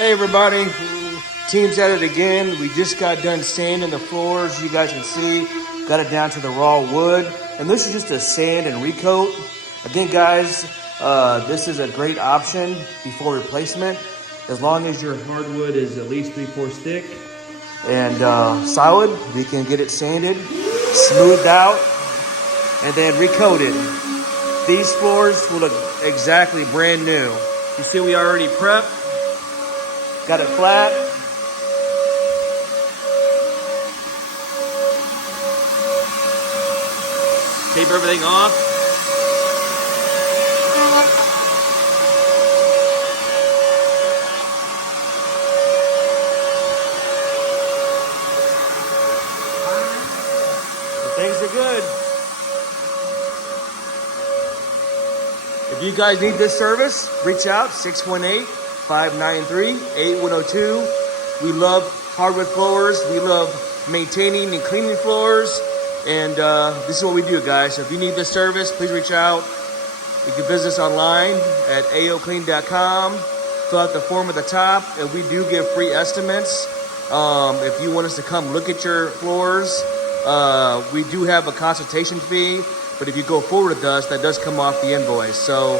Hey everybody, team's at it again. We just got done sanding the floors. You guys can see, got it down to the raw wood. And this is just a sand and recoat. Again guys, this is a great option before replacement. As long as your hardwood is at least 3/4 thick and solid, we can get it sanded, smoothed out, and then recoated. These floors will look exactly brand new. You see we already prepped. Got it flat. Tape everything off. Things are good. If you guys need this service, reach out 618-593-8102. We love hardwood floors. We love maintaining and cleaning floors. And this is what we do, guys. So if you need this service, please reach out. You can visit us online at AOCleaning.com. Fill out the form at the top, and we do give free estimates. If you want us to come look at your floors, we do have a consultation fee. But if you go forward with us, that does come off the invoice. So,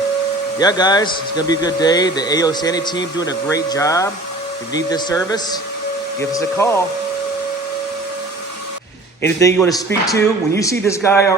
yeah, guys, it's going to be a good day. The AO Sanding team doing a great job. If you need this service, give us a call. Anything you want to speak to? When you see this guy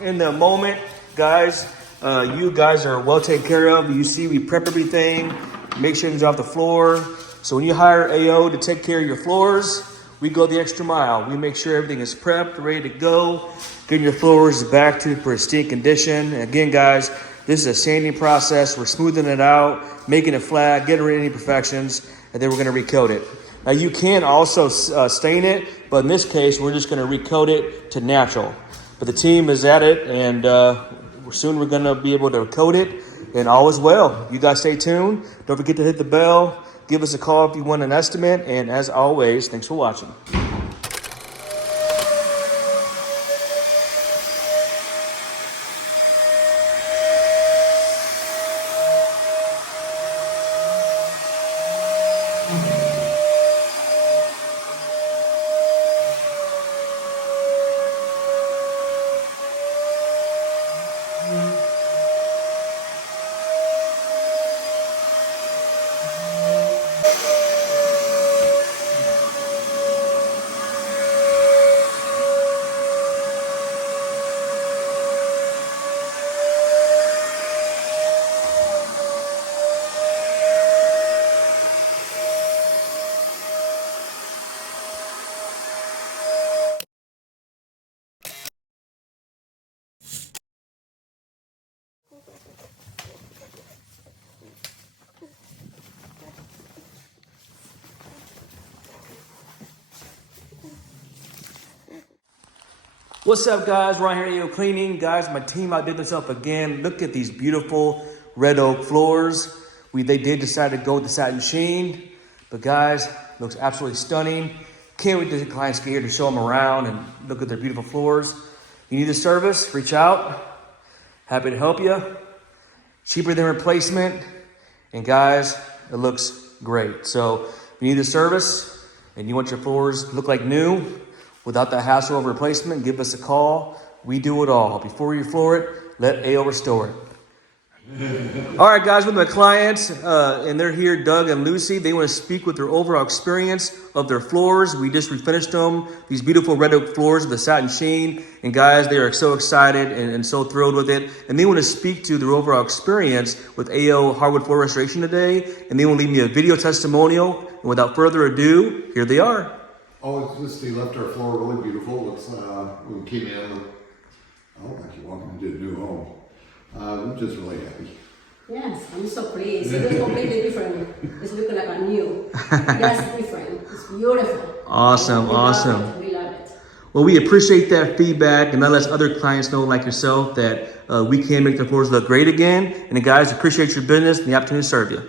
in the moment, guys, you guys are well taken care of. You see we prep everything, make sure it's off the floor. So when you hire AO to take care of your floors, we go the extra mile. We make sure everything is prepped, ready to go, getting your floors back to pristine condition. And again, guys, this is a sanding process. We're smoothing it out, making it flat, getting rid of any imperfections, and then we're going to recoat it. Now, you can also stain it, but in this case, we're just going to recoat it to natural. But the team is at it, and soon we're going to be able to coat it, and all is well. You guys stay tuned. Don't forget to hit the bell. Give us a call if you want an estimate. And as always, thanks for watching. What's up, guys? Right here at AOCleaning. Guys, my team outdid themselves again. Look at these beautiful red oak floors. They did decide to go with the satin sheen, but guys, looks absolutely stunning. Can't wait to the clients get here to show them around and look at their beautiful floors. You need a service, reach out. Happy to help you. Cheaper than replacement. And guys, it looks great. So if you need a service and you want your floors to look like new, without the hassle of replacement, give us a call. We do it all. Before you floor it, let AO restore it. All right, guys, with my clients, and they're here, Doug and Lucy. They want to speak with their overall experience of their floors. We just refinished them, these beautiful red oak floors with the satin sheen. And guys, they are so excited and so thrilled with it. And they want to speak to their overall experience with AO Hardwood Floor Restoration today. And they will leave me a video testimonial. And without further ado, here they are. Oh, it's just they left our floor really beautiful. Looks when we came in, like you're walking into a new home. I'm just really happy. Yes, I'm so pleased. It looks completely different. It's looking like a new. That's different. It's beautiful. Awesome, awesome. We love it. Well, we appreciate that feedback, and that lets other clients know, like yourself, that we can make their floors look great again. And guys, appreciate your business and the opportunity to serve you.